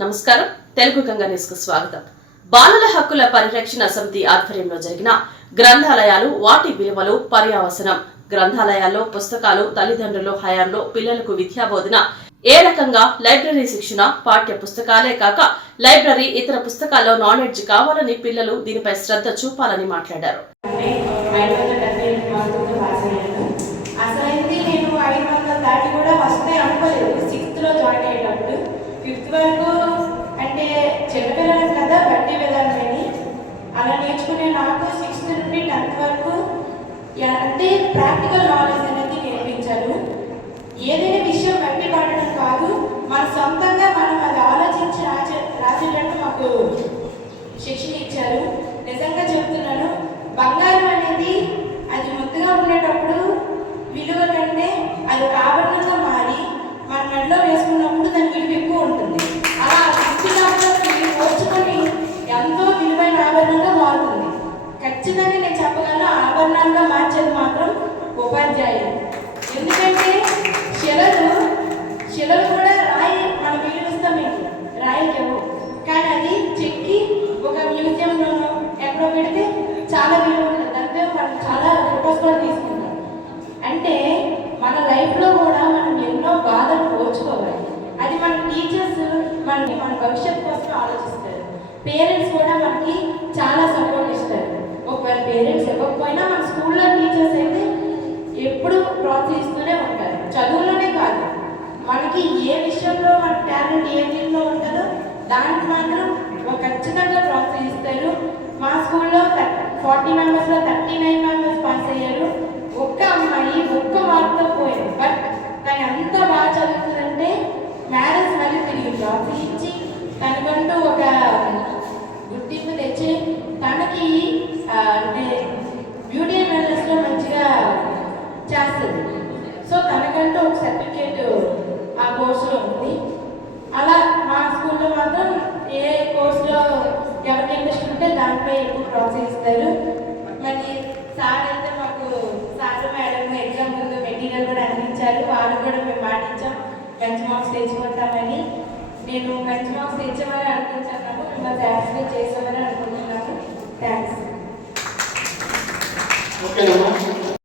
నమస్కారం. తెలుగు గంగా న్యూస్కు స్వాగతం. బాలల హక్కుల పరిరక్షణ సమితి ఆధ్వర్యంలో జరిగిన గ్రంథాలయాలు వాటి విలువలు పర్యావసనం గ్రంథాలయాల్లో పుస్తకాలు తల్లిదండ్రుల హయాంలో పిల్లలకు విద్యాబోధన ఏ రకంగా లైబ్రరీ శిక్షణ పాఠ్య పుస్తకాలే కాక లైబ్రరీ ఇతర పుస్తకాల్లో నాలెడ్జ్ కావాలని పిల్లలు దీనిపై శ్రద్ధ చూపాలని మాట్లాడారు. నేను కూడా అనుకోలేదు. జాయిన్ అయ్యేటప్పుడు ఫిఫ్త్ వరకు బట్టి విధానమని అలా నేర్చుకునే నాకు సిక్స్త్ నుండి టెన్త్ వరకు అంటే ప్రాక్టికల్ నాలెడ్జ్ అనేది నేర్పించారు ఏదైనా విషయం బట్టి పడడం కాదు మన సొంతంగా మనం అది ఆలోచించి రాసే రాసేటట్టు మాకు శిక్షణ ఇచ్చారు నిజంగా చెప్తున్నాను బంగారం అనేది అది ముద్దుగా ఉండేటప్పుడు విలువ కంటే అది ఒక ఆభరణంగా మారి మన మెడలో వేసుకున్నప్పుడు దాని విలువ ఎక్కువ ఉంటుంది అలా ముద్దుగా పోల్చుకొని ఎంతో విలువైన ఆభరణంగా మారుతుంది ఖచ్చితంగా నేను చెప్పగలను ఆభరణంగా మార్చేది మాత్రం వచ్చాయి ఎందుకంటే శిలలు శిలలు కూడా రాయి మనం విలువిస్తాం ఏంటి రాయికి కానీ అది చెక్కి ఒక మ్యూజియంలోనో ఎక్కడో పెడితే చాలా విలువ ఉంటుంది. అంటే మనం చాలా ఫోటోస్ కూడా తీసుకుంటాం. అంటే మన లైఫ్లో కూడా మనం ఎన్నో బాధలు పోల్చుకోవాలి. అది మన టీచర్స్ మనకి మన భవిష్యత్తు కోసం ఆలోచిస్తారు. పేరెంట్స్ కూడా మనకి చాలా దానికి మాత్రం ఖచ్చితంగా ప్రోత్సహిస్తారు మా స్కూల్లో ఫార్టీ మెంబర్స్లో థర్టీ నైన్ మెంబర్స్ పాస్ అయ్యారు. ఒక్క అమ్మాయి ఒక్క మార్క్తో పోయింది బట్ తను ఎంత బాగా చదువుతుందంటే మ్యారేజ్ మళ్ళీ తిరిగి ప్రోత్సహించి తనకంటూ ఒక గుర్తింపు తెచ్చి తనకి అంటే బ్యూటీ అండ్ వెల్నెస్లో మంచిగా చేస్తుంది. సో తనకంటూ ఒక సర్టిఫికేట్ ఆ కోర్సులో ఉంది అలా మా స్కూల్లో మాత్రం ఏ కోర్సులో ఎవరికి ఇంట్రెస్ట్ ఉంటే ప్రాసెస్ ఎక్కువ ప్రోత్సహిస్తారు మరి సార్ అయితే మాకు సార్ మేడం ఎగ్జామ్ ముందు మెటీరియల్ కూడా అందించారు. వాళ్ళు కూడా మేము పాటించాం. మంచి మార్క్స్ తెచ్చుకుంటామని. నేను మంచి మార్క్స్ తెచ్చామని అనుకుంటున్నాను మిమ్మల్ని సాటిస్ఫై చేసామని అనుకుంటున్నాను థ్యాంక్స్ ఓకేనమ్మా